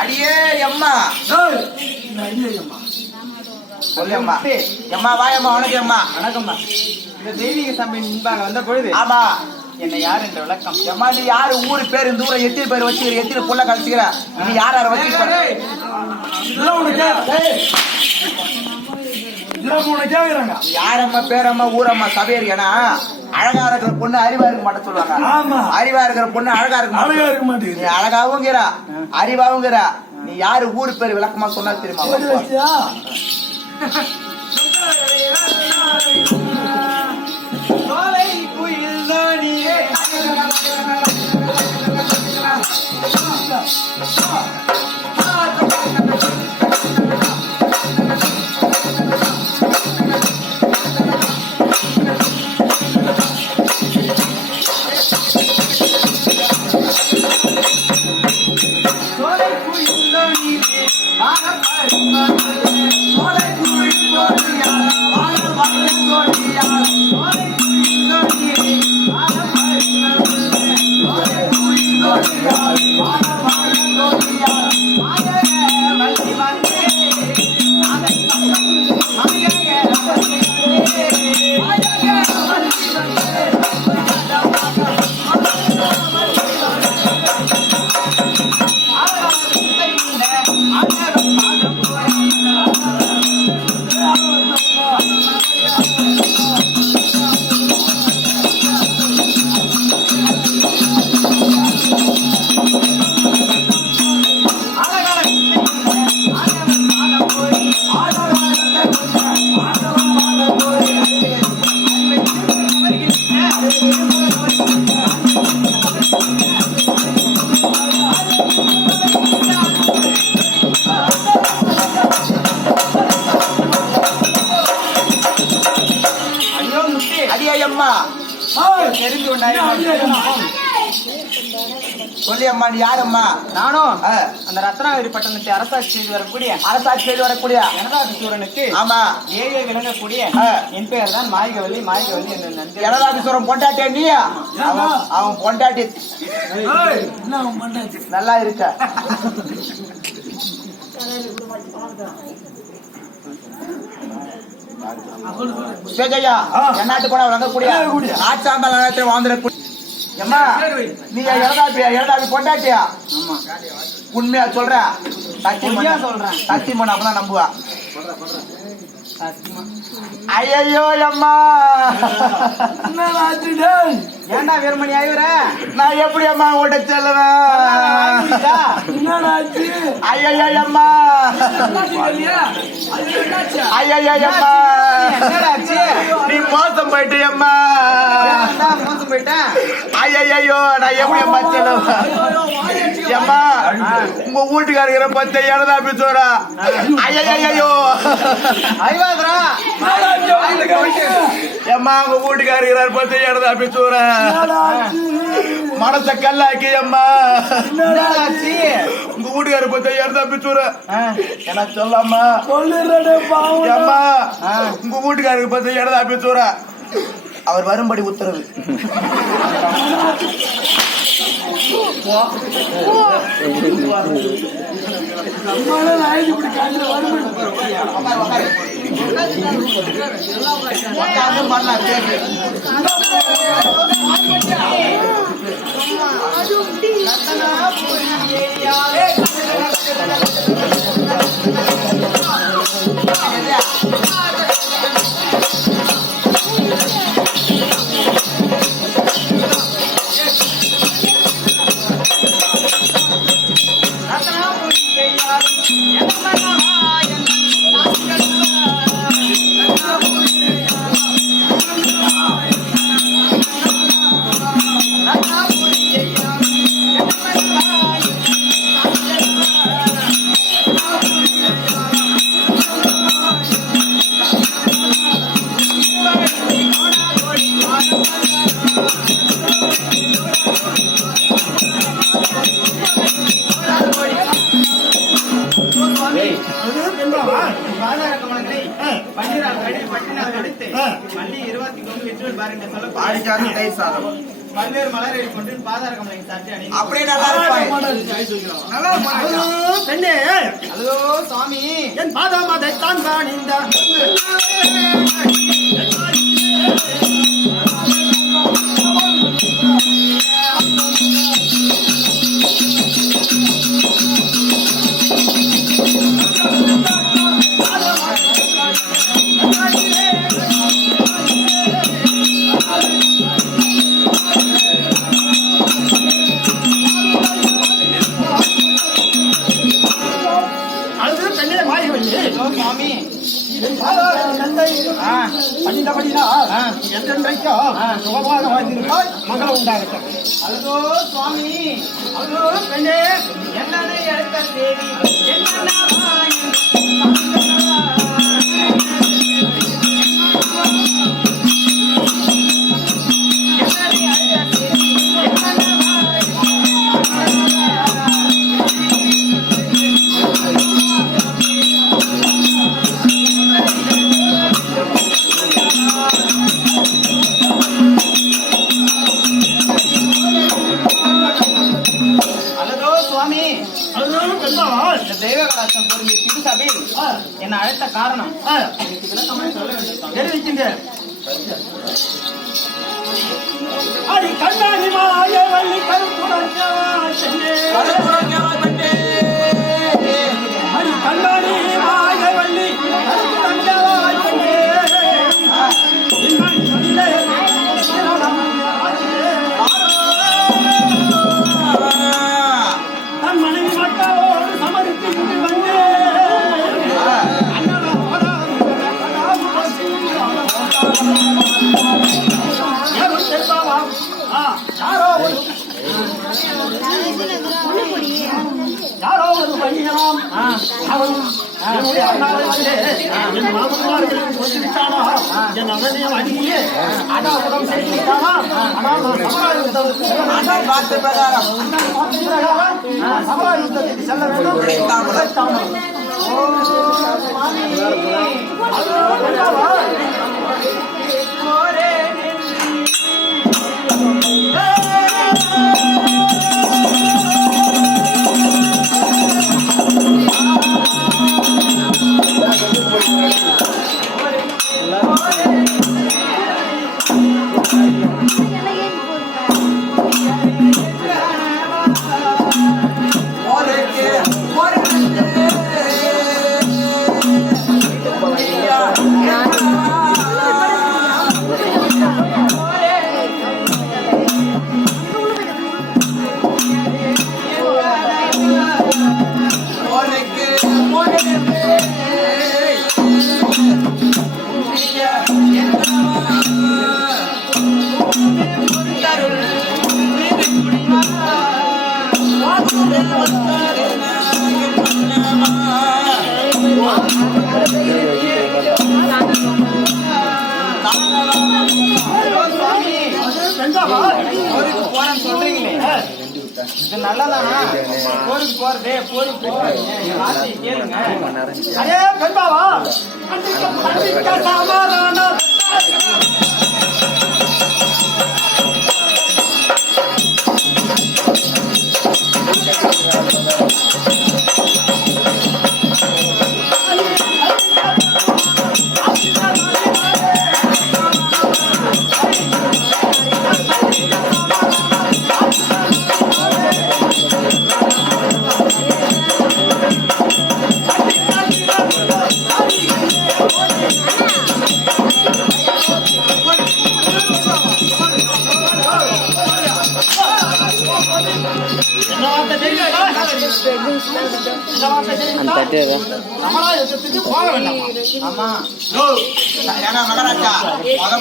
அடியே அம்மா சொல்லும்மா அம்மா வாயம்மா வணக்கம் அம்மா வணக்கம்மா. இந்த தெய்வீக சபையின் முன்பாக வந்த பொழுது ஆமா என்ன யார் என்ற விளக்கம். அம்மா நீ யாரு ஊரு பேரு இந்த ஊரை எத்தனை பேர் வச்சுக்கிற எத்தனை புள்ள கழிச்சுக்கிற நீ யார் யார வச்சுக்கிற யாரம்மா பேரம்மா ஊரம்மா சபையர் ஏன்னா அழகா இருக்கிற பொண்ணு அறிவா இருக்க மாட்டேன்னு சொல்லுவாங்க. அறிவா இருக்கிற பொண்ணு அழகா இருக்க மாட்டேங்குது. நீ அழகாவுங்கிறா அறிவாவுங்கிறா நீ யாரு ஊரு பேரு விளக்கமா சொன்னா தெரியுமா? சொல்லி அம்மா நீ யாரம்மா? நானும் அந்த ரத்னாகிரி பட்டணத்தை அரசாட்சி செய்து வரக்கூடிய எனதாதி சூரனுக்கு ஆமா ஏழை விளங்கக்கூடிய என் பெயர் தான் மாய்கவல்லி. மாய்கவல்லி என்ற நன்றி. எனதாதி சூரன் பொண்டாட்டியா நீ? அவன் பொண்டாட்டி நல்லா இருக்க. என்னாட்டு கூட வழங்கக்கூடிய ஆட்சாந்தால வாழ்ந்துடக்கூடிய அம்மா நீ எழுதாபி பொண்டாட்டியா? உண்மையா சொல்ற? சொல்றேன் சத்தியமன் அப்பதான் நம்புவா. ஐயோ அம்மா ஏண்டா வீரமணி ஆயுற? நான் எப்படி அம்மா ஓட்ட செல்லுவேன்? ஐயோ அம்மா நீ மோசம் போயிட்டு அம்மா. மோசம் போயிட்டேன். ஐயோ நான் எப்படி அம்மா செல்லுவேன்? அம்மா உங்க வீட்டுக்காரங்கிற பத்த எழுதாபி சோரா. ஐயோ ஐவாதரா அம்மா உங்க வீட்டுக்காரங்கிறார் பத்த எழுதாபி சோரா. மனச கல்லாக்கி அம்மா உங்க வீட்டுக்கார பத்த எழுதாபி சோரா. எனக்கு சொல்லாமா அம்மா உங்க வீட்டுக்காரருக்கு பத்த எழுதாபி சோரா. அவர் வரும்படி உத்தரவு. பல்வேறு மலரை கொண்டு பாதார கமலை சாற்றி அணி அப்படியே நல்லா பெண்ணே. ஹலோ சுவாமி என் பாதாம் அதை தான் தான் இந்த அதோ சுவாமி அதோ பெண்ணே என்னை எடுத்த தேவி என்ன அழைத்த காரணம் சொல்ல வேண்டும் தெரிவிக்கின்றேன். அடி கண்ணாடி மாயவல்லி அடி கண்ணாடி மாயவல்லி தன் மனைவி மக்களோடு சமரித்து வந்து யாரோ யாரோ ஒரு பையனாம் அவன் என்னுடைய அண்ணாவை வந்து என் மாமனார்கள் சொல்லி விட்டானா என் அண்ணனையும் அடியே அடாவுடன் சேர்த்து விட்டானா ஆனால் நான் சமராயுத்தம் பார்த்த பிரகாரம் சமராயுத்தத்துக்கு செல்ல வேண்டும். சொல்றீங்களே இது நல்லதானா? போருக்கு போறதே போருக்கு போறேன் கேளுங்க. அதே பெண்பாவா சமாதானம் சமராயுத்தத்துக்கு போக வேண்டாம். ஆமா ஏன்னா மகாராஜா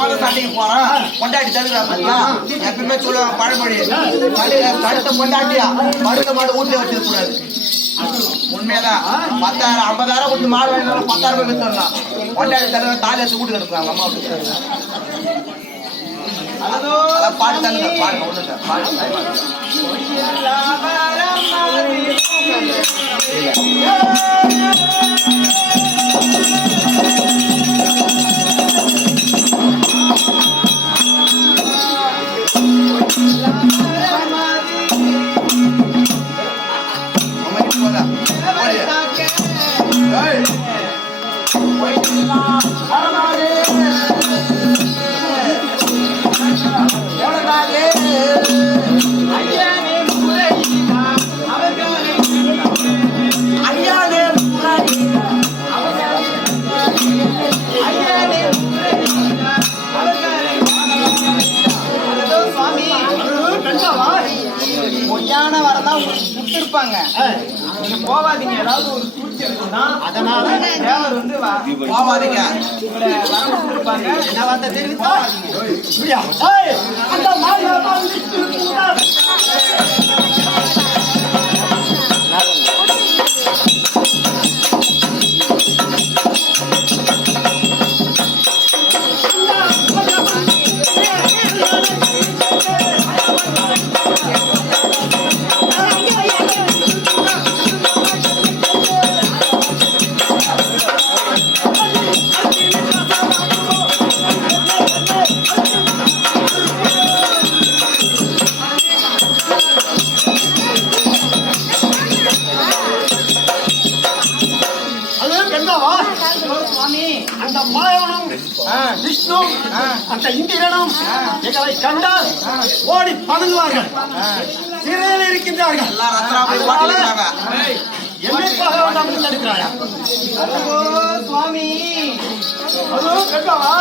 மொத சண்டைக்கு போறோம் கொண்டாடி தருகிறாங்க. எப்பவுமே சொல்லுவாங்க பழமொழி, கழுத்த கொண்டாட்டியா படுத்த மாடு வீட்டுல வச்சிருக்க கூடாது. உண்மையதான். 10,000 50,000 கொடுத்து மாடு வாங்கினாலும் 10,000 ரூபாய் வித்துடலாம். கொண்டாடி தருவ தாலி எடுத்து வீட்டுக்கு எடுப்பாங்க அம்மாவுக்கு. பாட்டு தருங்க பாருங்க ஒண்ணுங்க பாட்டு பொய்யான வரதான் உங்களுக்கு கொடுத்துருப்பாங்க. நீங்க போவாதீங்க. ஏதாவது ஒரு சூழ்ச்சி இருக்குன்னா அதனால தேவர் வந்து போவாதீங்க. உங்களை வர கொடுத்துருப்பாங்க. என்ன வார்த்தை தெரிவித்தா அந்த மாயா அந்த மாயவனும் விஷ்ணு அந்த இந்திரனும் எங்களை கண்டால் ஓடி பதுங்குவார்கள், சிறையில் இருக்கின்றார்கள். என்னைக்காக வந்து தடுக்கிறாயா சுவாமி? அதுவும் கேட்கவா?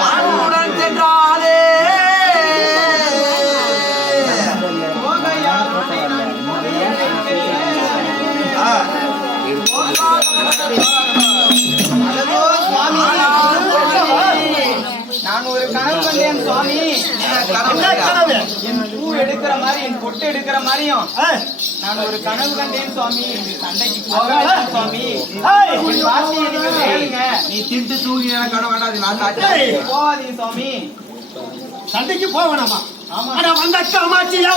மானுடன் சென்றாலே போகையால் உன்னை நான் இப்போதே அழகோ சுவாமி, நான் ஒரு கனவு கண்டேன் சுவாமி. என் பூ எடுக்கிற மாதிரி, என் பொட்டு எடுக்கிற மாதிரியும் நான் ஒரு கனவு கண்டேன் சுவாமி. இந்த சண்டைக்கு போகாதீங்க சுவாமி. என் வார்த்தையை நீங்க கேளுங்க. நீ திண்டு தூங்கி எனக்கு கட வேண்டாம் நான் சாட்சி போகாதீங்க சுவாமி. சண்டைக்கு போவேனாமா? ஆமா. வந்த காமாட்சியா